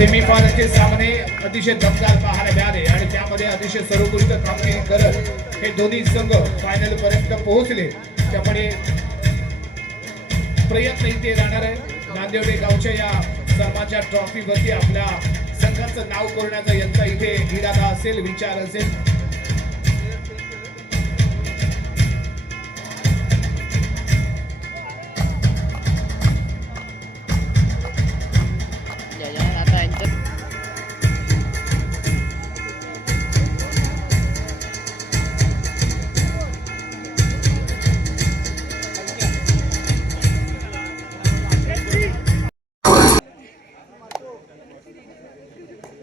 सेमीफायनलचे सामने अतिशय दमदार पाहायला मिळाले आणि त्यामध्ये अतिशय सर्वोत्कृष्ट कामगिरी करत हे दोन्ही संघ फायनल पर्यंत पोहोचले. त्यामुळे प्रयत्न इथे राहणार आहे. नांदेवडे गावच्या या सन्मानच्या ट्रॉफीवरती आपल्या संघाचं नाव कोरण्याचा यांचा इथे इरादा असेल, विचार असेल.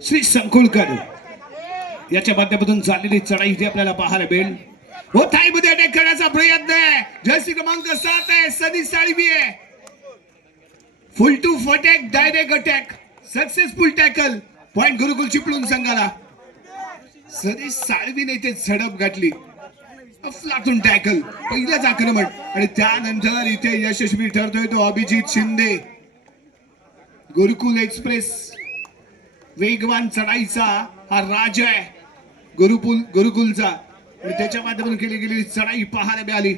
श्री संकुलकर याच्या माध्यमातून झालेली चढाई इथे आपल्याला पाहायला मिळेल. हो थाईमध्ये अटॅक करण्याचा प्रयत्न आहे. जर्सी क्रमांक 7 आहे सनी साळवी आहे. Full to attack, direct attack, successful tackle, point Gurukul Chiplun संघाला. सनी साळवीने इथे झडप घातली, अफलातून टॅकल, पहिल्याच आक्रमण आणि त्यानंतर इथे यशस्वी ठरतोय तो अभिजित शिंदे. गुरुकुल एक्सप्रेस वेगवान चढाईचा हा राजा आहे गुरुकुलचा आणि त्याच्या माध्यमातून केली गेलेली चढाई पाहायला मिळाली.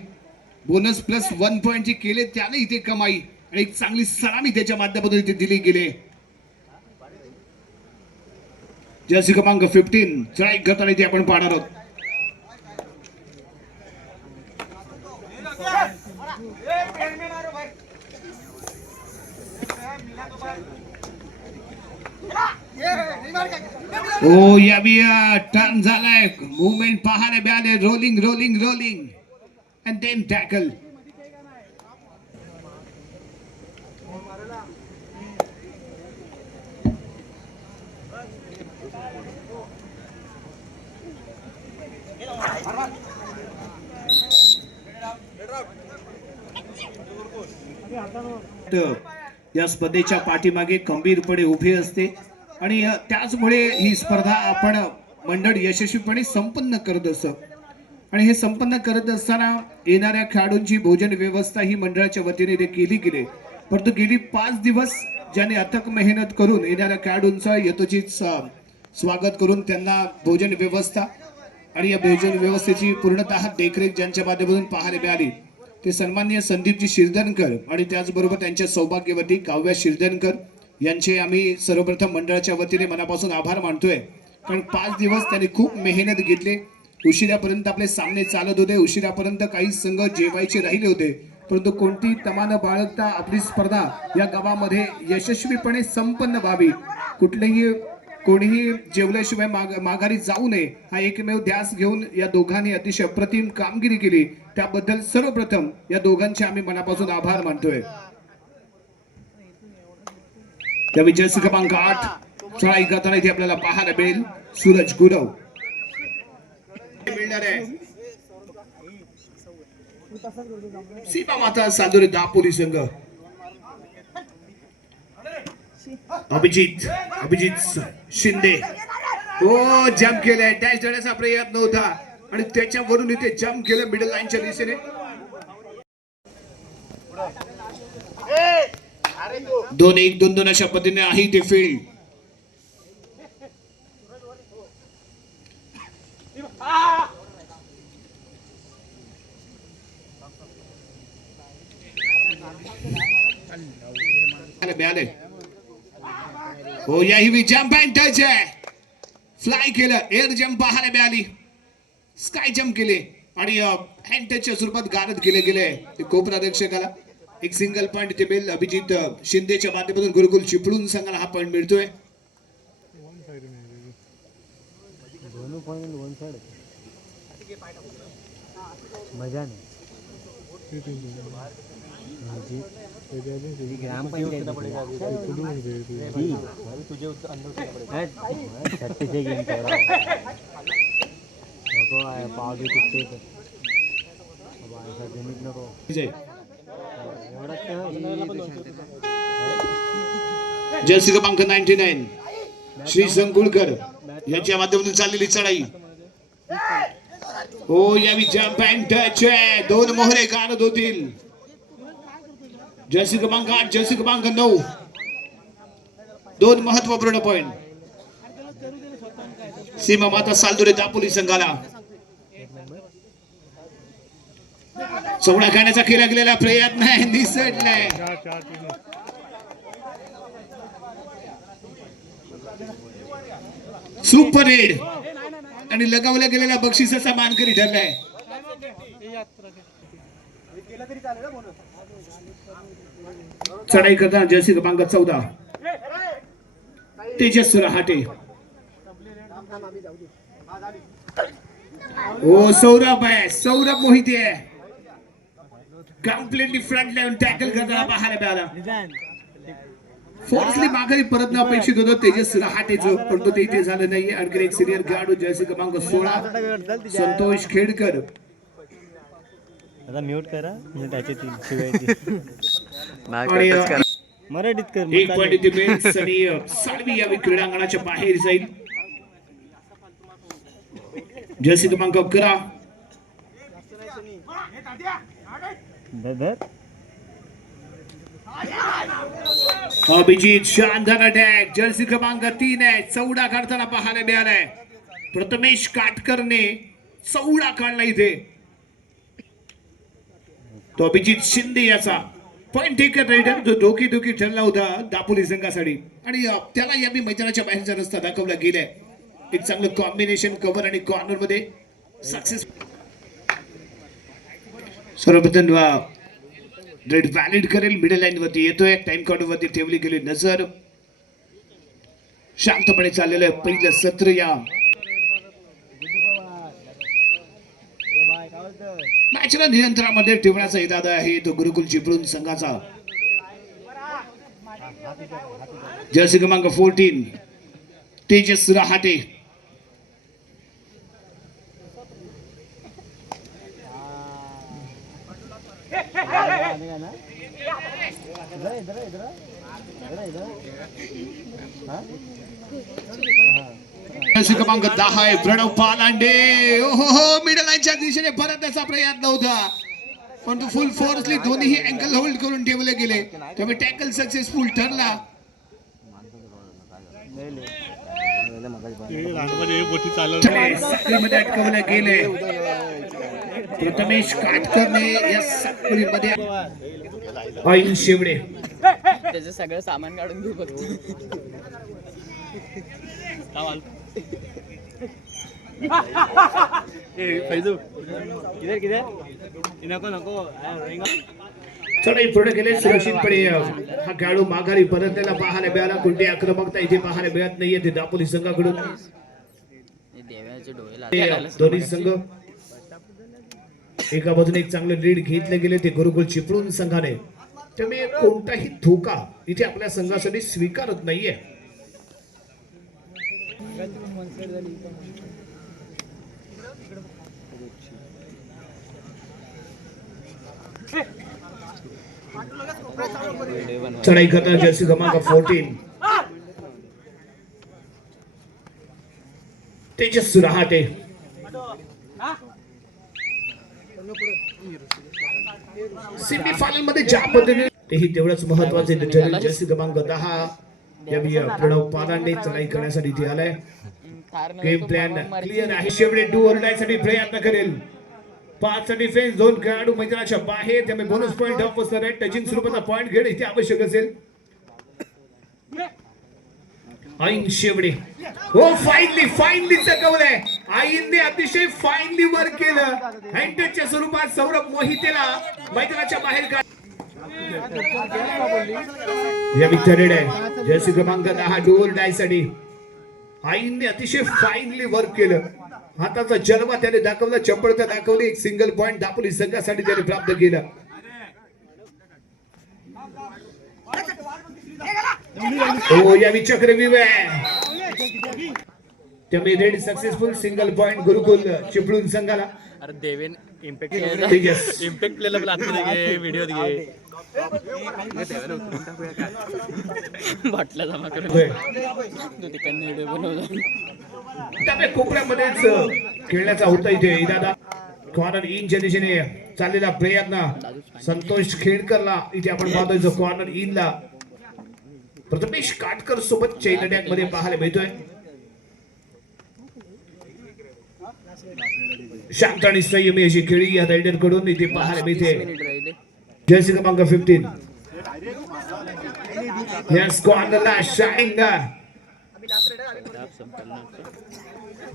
बोनस प्लस 1 पॉइंट जे केले त्याने इथे कमाई आणि एक चांगली सलामी त्याच्या माध्यमातून इथे दिली गेली. जर्सी क्रमांक 15 चढाई करताना इथे आपण पाहणार आहोत. ओ या टर्न झालाय, मूवमेंट पाहायला मिळाले. Rolling rolling rolling and then tackle. या स्पर्धेच्या पाठीमागे खंबीरपणे उभे असते आणि त्याचमुळे ही स्पर्धा आपण मंडळ यशस्वीपणे संपन्न करत असतो. आणि हे संपन्न करत असताना येणाऱ्या खेळाडूंची भोजन व्यवस्था ही मंडळाच्या वतीने केली गेली. परंतु गेली 5 दिवस ज्याने अथक मेहनत करून येणाऱ्या खेळाडूंचं यथोचित स्वागत करून त्यांना भोजन व्यवस्था आणि या भोजन व्यवस्थेची पूर्णतः देखरेख ज्यांच्या माध्यमातून पाहायला मिळाली ते सन्माननीय संदीपजी शिरदनकर आणि त्याचबरोबर त्यांच्या सौभाग्यवती काव्या शिरदनकर यांचे आम्ही सर्वप्रथम मंडळाच्या वतीने मनापासून आभार मानतोय. कारण 5 दिवस त्यांनी खूप मेहनत घेतली. उशिरापर्यंत आपले सामने चालत होते, उशिरापर्यंत काही संघ जेवायचे राहिले होते, परंतु कोणती तमान बाळगता आपली स्पर्धा या गावामध्ये यशस्वीपणे संपन्न व्हावी, कोणीही जेवल्याशिवाय माघारी जाऊ नये हा एकमेव ध्यास घेऊन या दोघांनी अतिशय अप्रतिम कामगिरी केली. त्याबद्दल सर्वप्रथम या दोघांचे आम्ही मनापासून आभार मानतोय. त्या विजय क्रमांक 8 चढाई करताना इथे आपल्याला पाहायला मिळेल सूरज गुरव. सीमा माता सादुरी दापोली संघ. अभिजित शिंदे हो जम्प केलाय, डॅश देण्याचा प्रयत्न होता आणि त्याच्यावरून इथे जम्प केलं मिडल लाईनच्या दिशेने. 2-1 2-2 अशा पद्धतीने आहे ते फील्ड. मिळाले हो याही जम्प अँड टच आहे. फ्लाय केलं, एअर जम्प पाहायला मिळाली, स्काय जम्प केले आणि हँड टचच्या स्वरूपात गारद केले गेले कोपरा रक्षकाला. एक सिंगल पॉइंट इथे मिळेल अभिजित शिंदेच्या माध्यमातून गुरुकुल चिपळूण संघाला हा पॉइंट मिळतोय. मजा नाही जर्सी क्रमांक 99 श्री संकुळकर यांच्या माध्यमातून चाललेली चढाई. हो यावी जम्प अँड टच आहे. 2 मोहरे काढत होतील. जर्सी क्रमांक 8 जर्सी क्रमांक 9 2 महत्वपूर्ण पॉइंट. सीमा माता सालदुरे दापोली संघाला चौडा काढण्याचा केला गेलेला प्रयत्न आहे, निसटलाय. सुपर रेड आणि लगावला गेलेला बक्षिसाचा मानकरी ठरलाय. चढाई करताना जर्सी क्रमांक 14 तेजस रहाटे. ओ सौरभ आहे, सौरभ मोहिते आहे. कम्प्लिटली फ्रंट लाईन टॅकल करताना पाहायला मिळाला. फोर्सली माघारी परतणं अपेक्षित होतं तेजस रहाटेचं, परंतु ते इथे झालं नाही. आणखी एक सिनियर खेळाडू जर्सी क्रमांक 16 संतोष खेडकर. आता म्यूट करा त्याचे 3 शिवाय मराठीत कर. एक पॉइंट इथे मिळेल. सनी साळवी यावेळी क्रीडांगणाच्या बाहेर जाईल. जर्सी क्रमांक 11 अभिजित शानदार अटॅक. जर्सी क्रमांक 3 आहे. चौडा काढताना पाहायला मिळालाय. प्रथमेश काटकरने चौडा काढला इथे. तो अभिजित शिंदे याचा पॉइंट टेकर रायडर जो धोकी ठरला होता दापोली संघासाठी आणि त्याला यावी मैदानाच्या बाहेरचा रस्ता दाखवला गेलाय. एक चांगलं कॉम्बिनेशन कव्हर आणि कॉर्नर मध्ये सक्सेस. सर्वप्रथम रेड व्हॅलिड करेल. मिडल लाईन वरती येतोय. टाइम काउंटर वरती ठेवली गेली नजर. शांतपणे चाललेलं पहिलं सत्र या मॅचला नियंत्रणामध्ये ठेवण्याचा इरादा आहे तो गुरुकुल चिपळूण संघाचा. जर्सी क्रमांक 14 तेजस रहाटे. जर्सी क्रमांक 10 आहे प्रणव पालांडे. ओहो मिडल लाईनच्या दिशेने परतण्याचा प्रयत्न होता, परंतु फुल फोर्सली दोन्ही अँकल होल्ड करून ठेवले गेले, त्यामुळे टॅकल सक्सेसफुल ठरला. साखळीमध्ये अटकवले गेले. प्रथमेश काटकरने या साखळीमध्ये ऑइन शेवडे त्याचं सगळं सामान काढून घेऊ फक्त. चढाई पुढे गेले सुरक्षितपणे. हा खेळाडू माघारी परतलेला पाहायला मिळाला. कोणती आक्रमकता इथे पाहायला मिळत नाहीये ते दापोली संघाकडून. देवाचे डोळे दोन्ही संघ एका बाजूने एक चांगलं लीड घेतले गेले ते गुरुकुल चिपळूण संघाने, त्यामुळे कोणताही धोका इथे आपल्या संघासाठी स्वीकारत नाहीये. चढाई करताना जर्सी क्रमांक 14 तेजस रहाटे. सेमीफायनल मध्ये ज्या पद्धतीने तेही तेवढंच महत्वाचे ठरेल. जर्सी क्रमांक 10 प्रणव पालांडे चढाई करण्यासाठी इथे आलाय. गेम प्लॅन क्लिअर आहे. शेवटे 2 ओरडायसाठी प्रयत्न करेल. 5 डिफेन्स 2 खेळाडू मैदानाच्या बाहेर, त्यामुळे बोनस पॉइंट ऑफ असणार आहे. टचिंग स्वरूपाचा पॉइंट घेणे इथे आवश्यक असेल. आईन शेवडे हो फाईनली चकवलंय. आईनने अतिशय फाईनली वर्क केलं. हँडटचच्या स्वरूपात सौरभ मोहितेला मैदानाच्या बाहेर काढ. या विक्टरेड आहे जर्सी क्रमांक 10 डोल डायसाठी. आईनने अतिशय फाईनली वर्क केलं. हाताचा जलवा त्याने दाखवला, चपळता दाखवली. एक सिंगल पॉइंट दापोली संघासाठी त्याने प्राप्त केला. ओ यावी चक्रव्यूह त्यामुळे red successful single point Gurukul Chiplun संघाला. अरे देवेन तेजस इम्पॅक्ट प्लेला व्हिडिओ बाटल्या जमा करून तिकडनं व्हिडिओ बनवला. त्यामुळे कोपऱ्यामध्येच खेळण्याचा होता इथे दादा. कॉर्नर इनच्या दिशेने चाललेला प्रयत्न संतोष खेडकरला इथे आपण पाहतोय. कॉर्नर इनला प्रथमेश काटकर सोबत चैन अटॅक मध्ये पाहायला मिळतोय. शांत आणि संयमी अशी खेळी या रायडर कडून इथे पाहायला मिळते. जर्सी क्रमांक 15 या स्क्वॉडला शाईन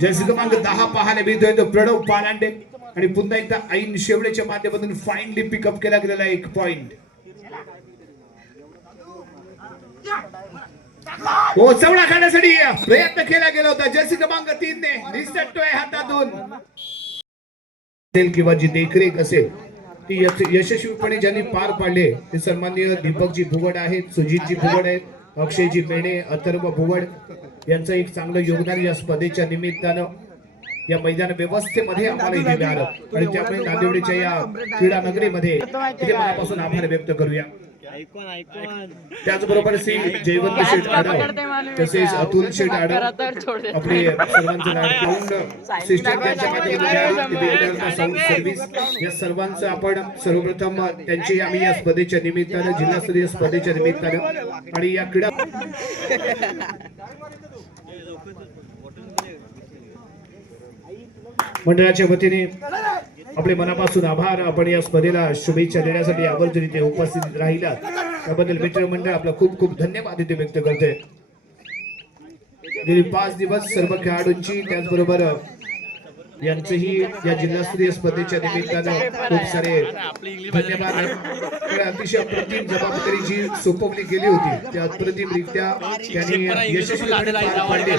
जर्सी क्रमांक 10 पाहायला मिळतोय तो प्रणव पालांडे. आणि पुन्हा एकदा ऐन शेवड्याच्या माध्यमातून फाईनली पिकअप केला गेलेला 1 पॉइंट. हो चवडा खाण्यासाठी प्रयत्न केला गेला होता जर्सी क्रमांक 3 ने निसटतोय हातातून. किंवा जी देखरेख असेल ती यशस्वीपणे ज्यांनी पार पाडले ते सन्माननीय दीपकजी भुवड आहेत, सुजितजी भुवड आहेत, अक्षयजी मेणे, अथर्व भुवड यांचं एक चांगलं योगदान या स्पर्धेच्या निमित्तानं या मैदान व्यवस्थेमध्ये आम्हाला इथे मिळालं. आणि त्यामुळे नांदेडच्या या क्रीडा नगरीमध्ये इथे मनापासून आभार व्यक्त करूया. त्याचबरोबर श्री जयवंत शेठ आडव तसेच अतुल शेठ आडव आपले सर्वांचं सिस्टम त्यांच्या माध्यमातून सर्व्हिस या सर्वांचं आपण सर्वप्रथम त्यांची आम्ही या स्पर्धेच्या निमित्तानं जिल्हास्तरीय स्पर्धेच्या निमित्तानं आणि या क्रीडा मंडळाच्या वतीने आपले मनापासून आभार. आपण या स्पर्धेला शुभेच्छा देण्यासाठी आवर्जून इथे उपस्थित राहिलात त्याबद्दल मित्रमंडळ आपला खूप खूप धन्यवाद इथे व्यक्त करते. गेली 5 दिवस सर्व खेळाडूंची त्याचबरोबर यांचंही या जिल्हास्तरीय स्पर्धेच्या निमित्तानं खूप सारे धन्यवाद. अतिशय अप्रतिम जबाबदारी जी सोपवली गेली होती त्या अप्रतिमरित्या त्यांनी यशस्वीपणे पार पाडली.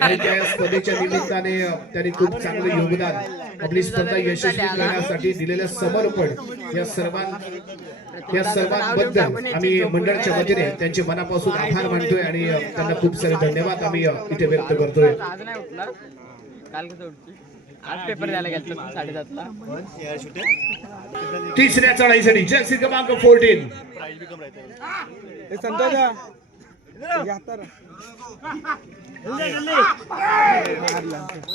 आणि त्या स्पर्धेच्या निमित्ताने त्यांनी खूप चांगलं योगदान आपली स्पर्धा यशस्वी करण्यासाठी दिलेलं समर्पण या सर्वांबद्दल आम्ही मंडळाच्या वतीने त्यांचे मनापासून आभार मानतोय आणि त्यांना खूप सारे धन्यवाद आम्ही इथे व्यक्त करतोय. आज पेपर द्यायला गेलतो 7:30ला. तिसऱ्या चढाईसाठी जर्सी क्रमांक 14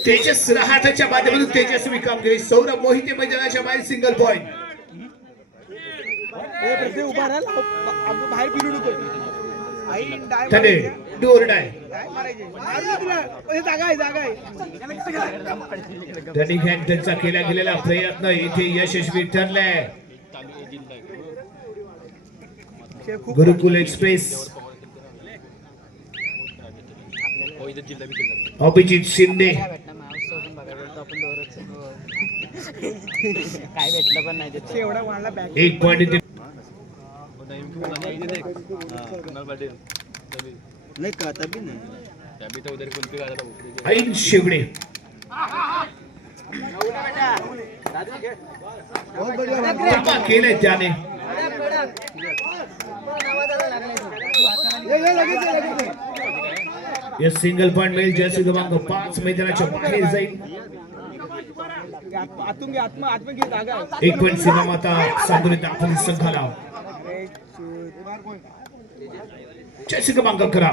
तेजस रहाटच्या माध्यमातून तेजस्वी कामगिरी. सौरभ मोहिते मैदानाच्या बाहेर सिंगल पॉइंट. त्यांचा केला गेलेला प्रयत्न इथे यशस्वी ठरलाय. गुरुकुल एक्सप्रेस अभिजित शिंदे काय भेटलं पण नाही त्याचं. 1 पॉइंट इथे ऐन शेवडे केले त्याने. या सिंगल पॉइंट मिळेल जर्सी क्रमांक 5 मैदानाच्या बाहेर जाईल. 1 पॉइंट सीमामाता सांगोली दाखल संघाला. जर्सी क्रमांक 11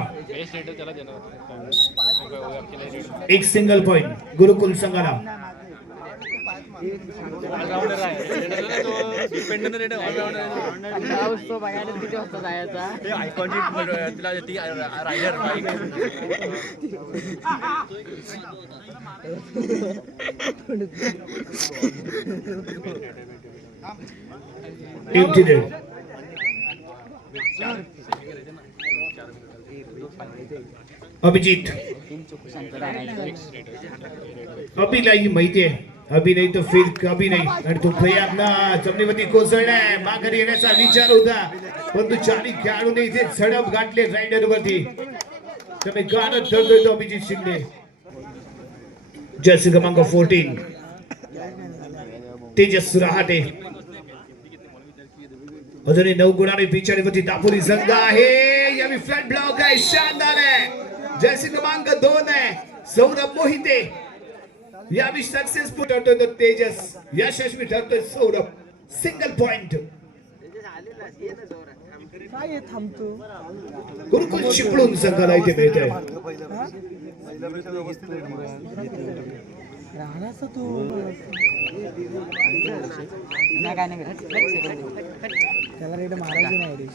एक सिंगल पॉइंट गुरुकुल संघाला. अभिजित अभिलाही माहिती आहे अभि नाही तर फिर कभी नाही. आणि तो प्रयत्न जमिनीवरती कोसळलाय. माघारी येण्याचा विचार होता परंतु 40 खेळाडूने इथे झडप गाठले रायडर वरती. त्यामुळे गाणं ठरतोय तो अभिजित शिंदे. जर्सी क्रमांक 14 तेजस रहाटे अजूनही 9 गुणांनी पिछाडीवरती दापोली संघ आहे. यावेळी फ्लड ब्लॉक आहे, शानदार आहे. जर्सी क्रमांक 2 आहे सौरभ मोहिते. यावेळी सक्सेसफुल ठरतोय तेजस, यशस्वी ठरतोय सौरभ. सिंगल पॉइंट गुरुकुल चिपळूण संघाला इथे मिळत आहे.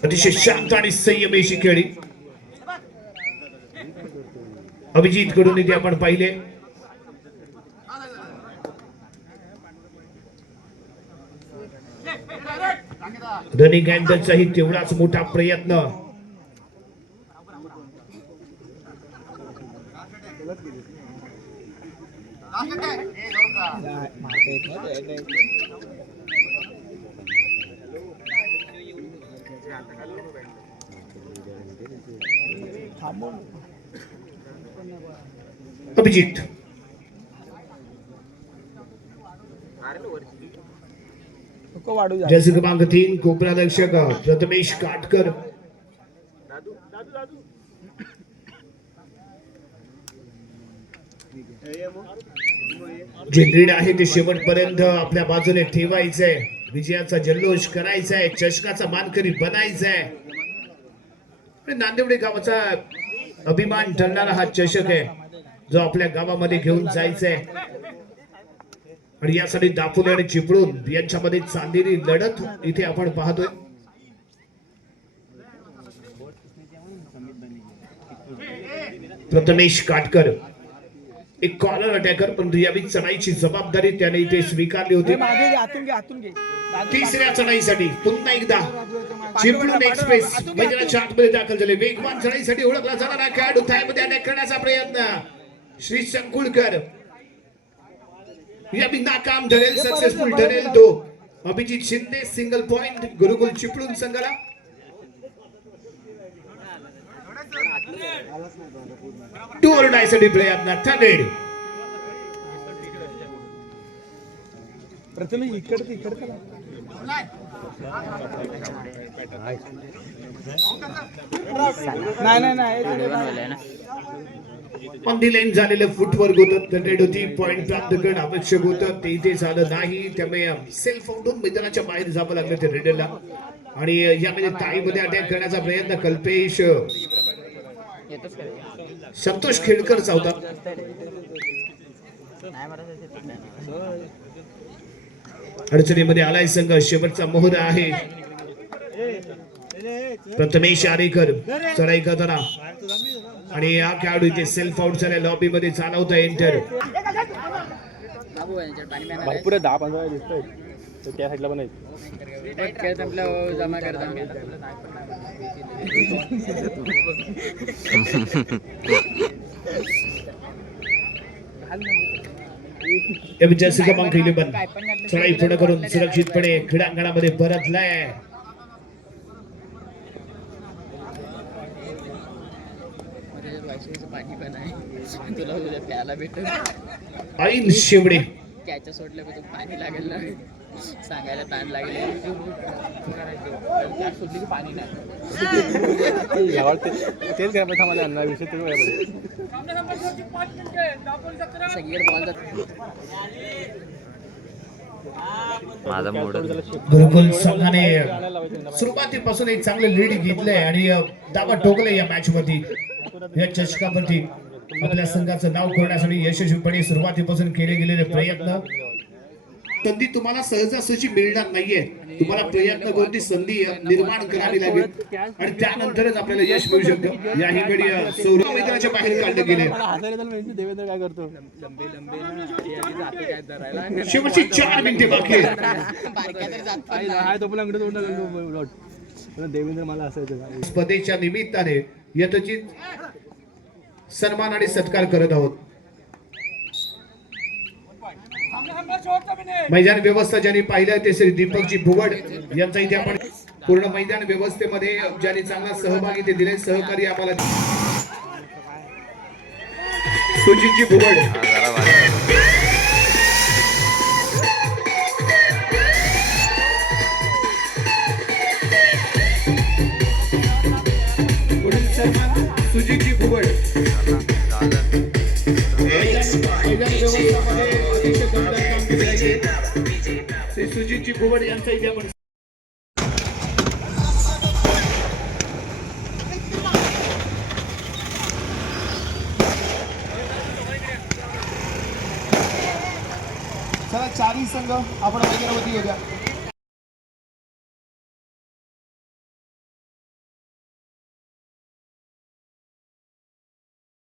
अतिशय शांत आणि संयमी अशी खेळी अभिजित कडून इथे आपण पाहिले. रनिंग अँगलचाही तेवढाच मोठा प्रयत्न. अभिजित जर्सी क्रमांक 3 कोपरा रक्षक प्रथमेश काटकर. जे लीड आहे ते शेवटपर्यंत आपल्या बाजूने ठेवायचंय. विजयाचा जल्लोष करायचाय, चषकाचा मानकरी बनायचाय. नांदेवडे गावाचा अभिमान ठरणारा हा चषक आहे जो आपल्या गावामध्ये घेऊन जायचंय. आणि यासाठी दापोली आणि चिपळूण यांच्यामध्ये चाललेली लढत इथे आपण पाहतोय. प्रथमेश काटकर एक कॉर्नर अटॅकर, पण यावेळी चढाईची जबाबदारी त्याने इथे स्वीकारली होती. तिसऱ्या चढाईसाठी पुन्हा एकदा चिपळूण एक्सप्रेस मैदानाच्या आतमध्ये दाखल झाले. वेगवान चढाईसाठी ओळखला जाणारा खेळाडू थायमध्ये अटॅक करण्याचा प्रयत्न श्री संकुळकर. यावेळी नाकाम ठरेल, सक्सेसफुल ठरेल तो अभिजित शिंदे. सिंगल पॉइंट गुरुकुल चिपळूण संघाला. टू ऑर डाय साठी प्रयत्न ठरेल. प्रथम इकडे नाही ऑन दी लाईन झालेलं फुटवर्क होतं, रेड होती. पॉइंट प्राप्त करणं आवश्यक होतं, ते इथे झालं नाही. त्यामुळे सेल्फ आउटून मैदानाच्या बाहेर जावं लागलं ते रेडरला. आणि यामध्ये ताईमध्ये अटॅक करण्याचा प्रयत्न कल्पेश संतोष खेडकरचा होता. अडचणीमध्ये आलाय संघ. शेवटचा मोहर आहे प्रथमेश आरेकर चढाई करताना. आणि हा खेळाडू इथे सेल्फ आउट झाला. लॉबी मध्ये चालवता एंटर. भरपूर 10-15 दिसतोय तर त्या साईडला पण खेळ संपलं जमा करता. जर्सी क्रमांक 11 चढाई पुढे करून सुरक्षितपणे क्रीडांगणामध्ये परतलाय. पाणी पण आहे, तुला उद्या प्यायला भेटेल. ऐन शेवडे त्याच्या सोडलं की तू पाणी लागेल ना, सांगायला ताण लागेल. सोडली की पाणी नाही. तेच काय मला आणणार विषय सगळीकडे बॉल जात. माझा मूड गुरुकुल संघाने सुरुवातीपासून एक चांगले लीड घेतलंय आणि दावा ठोकले या मॅच मध्ये. या चषकावरती आपल्या संघाचं नाव करण्यासाठी यशस्वीपणे सुरुवातीपासून केले गेलेले प्रयत्न. संधी तुम्हाला सहजासहजी मिळणार नाहीये. तुम्हाला प्रयत्न करून ती संधी निर्माण करावी लागेल आणि त्यानंतरच आपल्याला यश मिळू शकतं. या हिकडे सौरभ मैदानाच्या बाहेर काढले गेले. देवेंद्र काय करतो शेवटची 4 मिनिटे बाकी आहेत. देवेंद्र मला असायचं. स्पर्धेच्या निमित्ताने यथोचित सन्मान आणि सत्कार करत आहोत. मैदान व्यवस्था ज्यांनी पाहिलं ते श्री दीपकजी भुवड यांचा इथे आपण पूर्ण मैदान व्यवस्थेमध्ये ज्यांनी चांगला सहभागी ते दिले सहकारी आम्हाला सुजितजी भुवड. व्यवस्थापनामध्ये अतिशय दमदार कामगिरी राहिली. श्री सुजितजी भुवड यांचा इथे आपण चला चारही संघ आपण मैदानावरती येऊया.